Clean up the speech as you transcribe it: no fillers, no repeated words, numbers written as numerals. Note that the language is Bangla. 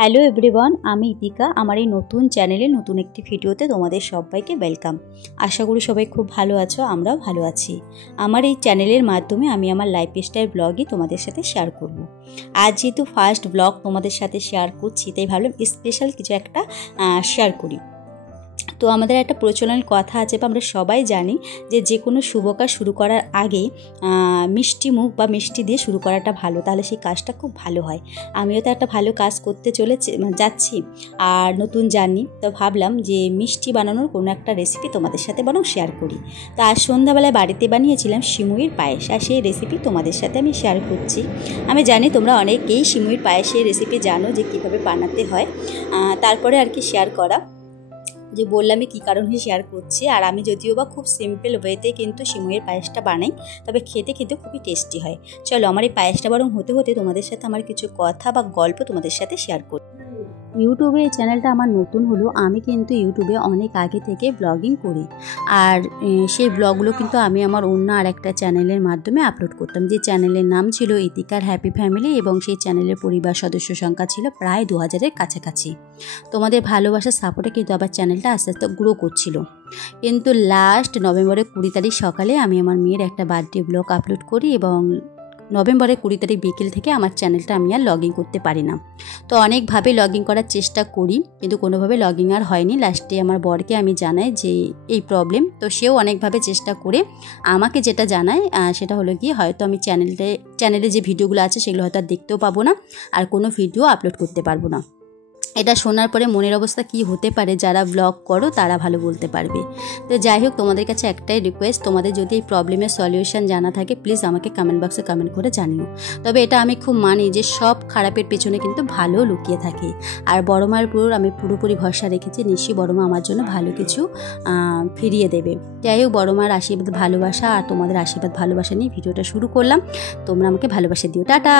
হ্যালো এভরিওয়ান, আমি ইতিকা। আমার এই নতুন চ্যানেলে নতুন একটি ভিডিওতে তোমাদের সবাইকে ওয়েলকাম। আশা করি সবাই খুব ভালো আছো, আমরাও ভালো আছি। আমার এই চ্যানেলের মাধ্যমে আমি আমার লাইফস্টাইল ব্লগই তোমাদের সাথে শেয়ার করব। আজ যেহেতু ফার্স্ট ব্লগ তোমাদের সাথে শেয়ার করছি, তাই ভাবলাম স্পেশাল কিছু একটা শেয়ার করি। তো আমাদের একটা প্রচলন কথা আছে, বা আমরা সবাই জানি যে কোনো শুভ কাজ শুরু করার আগে মিষ্টি মুখ বা মিষ্টি দিয়ে শুরু করাটা ভালো, তাহলে সেই কাজটা খুব ভালো হয়। আমিও তো একটা ভালো কাজ করতে যাচ্ছি আর নতুন জানি, তো ভাবলাম যে মিষ্টি বানানোর কোনো একটা রেসিপি তোমাদের সাথে বরং শেয়ার করি। তো আজ সন্ধ্যাবেলায় বাড়িতে বানিয়েছিলাম সিমুইয়ের পায়েস, আর সেই রেসিপি তোমাদের সাথে আমি শেয়ার করছি। আমি জানি তোমরা অনেকেই সিমুইয়ের পায়েসের রেসিপি জানো যে কীভাবে বানাতে হয়, তারপরে আর কি শেয়ার করা, যে বললামই কী কারণে শেয়ার করছি। আর আমি যদিও বা খুব সিম্পল ওয়েতে কিন্তু সিমুইয়ের পায়েসটা বানাই, তবে খেতে কিন্তু খুবই টেস্টি হয়। চলো আমার এই পায়েসটা বরং হতে হতে তোমাদের সাথে আমার কিছু কথা বা গল্প তোমাদের সাথে শেয়ার করি। ইউটিউবে এই চ্যানেলটা আমার নতুন হলো, আমি কিন্তু ইউটিউবে অনেক আগে থেকে ব্লগিং করি, আর সেই ব্লগগুলো কিন্তু আমি আমার অন্য আর একটা চ্যানেলের মাধ্যমে আপলোড করতাম, যে চ্যানেলের নাম ছিল ইতিকার হ্যাপি ফ্যামিলি, এবং সেই চ্যানেলের পরিবার সদস্য সংখ্যা ছিল প্রায় 2000-এর কাছাকাছি। তোমাদের ভালোবাসার সাপোর্টে কিন্তু আবার চ্যানেলটা আস্তে আস্তে গ্রো করছিল। কিন্তু লাস্ট নভেম্বরের 20 তারিখ সকালে আমি আমার মেয়ের একটা বার্থডে ব্লগ আপলোড করি, এবং নভেম্বরের 20 তারিখ বিকেল থেকে আমার চ্যানেলটা আমি আর লগ ইন করতে পারি না। তো অনেকভাবে লগ ইন করার চেষ্টা করি, কিন্তু কোনোভাবে লগ ইন আর হয়নি। লাস্টে আমার বরকে আমি জানাই যে এই প্রবলেম, তো সেও অনেকভাবে চেষ্টা করে আমাকে যেটা জানায় সেটা হলো গিয়ে হয়তো আমি চ্যানেলে যে ভিডিওগুলো আছে সেগুলো হয়তো আর দেখতেও পাবো না, আর কোনো ভিডিও আপলোড করতে পারবো না। এটা শোনার পরে মনের অবস্থা কি হতে পারে, যারা ব্লগ করো তারা ভালো বলতে পারবে। তো যাই হোক, তোমাদের কাছে একটাই রিকোয়েস্ট, তোমাদের যদি এই প্রবলেমের সলিউশন জানা থাকে প্লিজ আমাকে কমেন্ট বক্সে কমেন্ট করে জানিও। তবে এটা আমি খুব মানি যে সব খারাপের পেছনে কিন্তু ভালো লুকিয়ে থাকে, আর বড় মায়ের উপর আমি পুরোপুরি ভরসা রেখেছি, নিশ্চয়ই বড় মা আমার জন্য ভালো কিছু ফিরিয়ে দেবে। যাই হোক, বড় মার আশীর্বাদ ভালোবাসা আর তোমাদের আশীর্বাদ ভালোবাসা নিয়ে ভিডিওটা শুরু করলাম। তোমরা আমাকে ভালোবাসা দিও। টাটা।